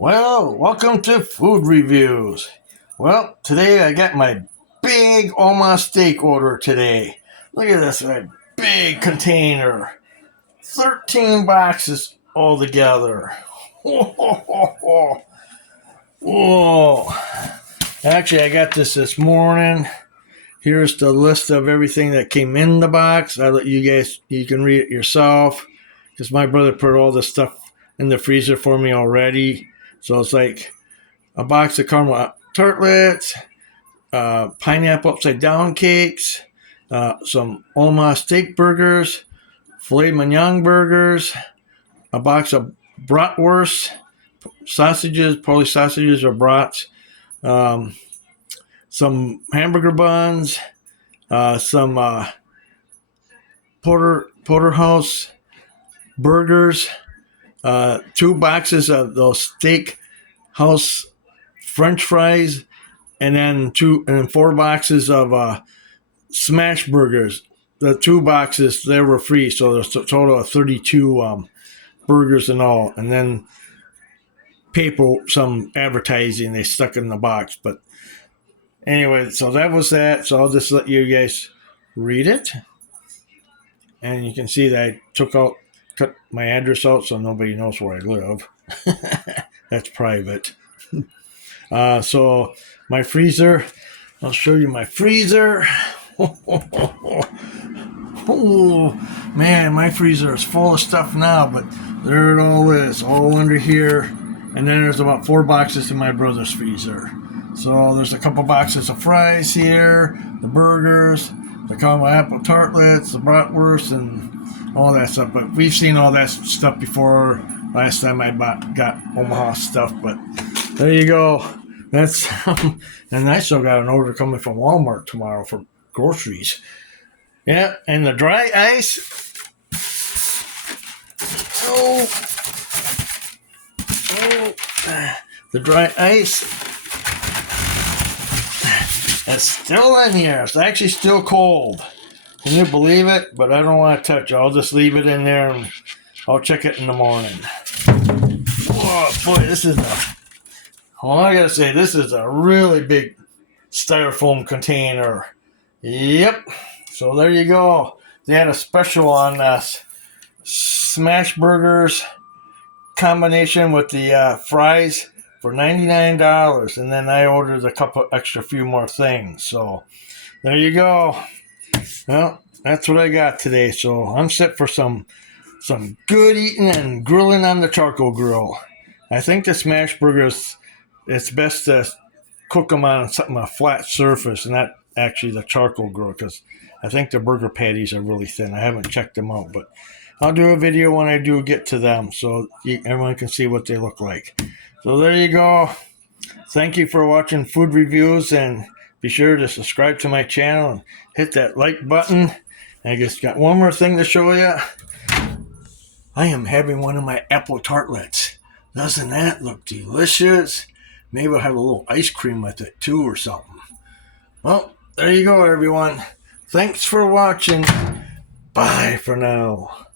Well, welcome to Food Reviews. Well, today I got my big OMAHA steak order today. Look at this, my big container. 13 boxes altogether. Whoa. Actually, I got this morning. Here's the list of everything that came in the box. I'll let you can read it yourself. Because my brother put all this stuff in the freezer for me already. So it's like a box of caramel tartlets, pineapple upside down cakes, some OMAHA steak burgers, filet mignon burgers, a box of bratwurst, sausages, Polish sausages or brats, some hamburger buns, some porterhouse burgers, 2 boxes of those steak house French fries, and then 4 boxes of smash burgers. The 2 boxes, they were free, so there's a total of 32 burgers in all, and then some advertising they stuck in the box. But anyway, so that was that. So I'll just let you guys read it, and you can see that I cut my address out so nobody knows where I live. That's private. So my freezer, I'll show you my freezer. Oh man, my freezer is full of stuff now, but there it all is, all under here. And then there's about 4 boxes in my brother's freezer. So there's a couple boxes of fries here, the burgers, the caramel apple tartlets, the bratwurst, and all that stuff. But we've seen all that stuff before. Last time I got OMAHA stuff, but there you go. That's and I still got an order coming from Walmart tomorrow for groceries. Yeah, and the dry ice. The dry ice. It's still in here. It's actually still cold. Can you believe it? But I don't want to touch it. I'll just leave it in there and I'll check it in the morning. Oh boy, I gotta say, this is a really big styrofoam container. Yep. So there you go. They had a special on smash burgers combination with the fries for $99, and then I ordered a few more things. So there you go. Well, that's what I got today. So I'm set for some good eating and grilling on the charcoal grill. I think the smash burgers, it's best to cook them on a flat surface and not actually the charcoal grill, because I think the burger patties are really thin. I haven't checked them out, but I'll do a video when I do get to them so everyone can see what they look like. So there you go. Thank you for watching Food Reviews, and be sure to subscribe to my channel and hit that like button. I just got one more thing to show you. I am having one of my apple tartlets. Doesn't that look delicious? Maybe I'll have a little ice cream with it too or something. Well, there you go, everyone. Thanks for watching. Bye for now.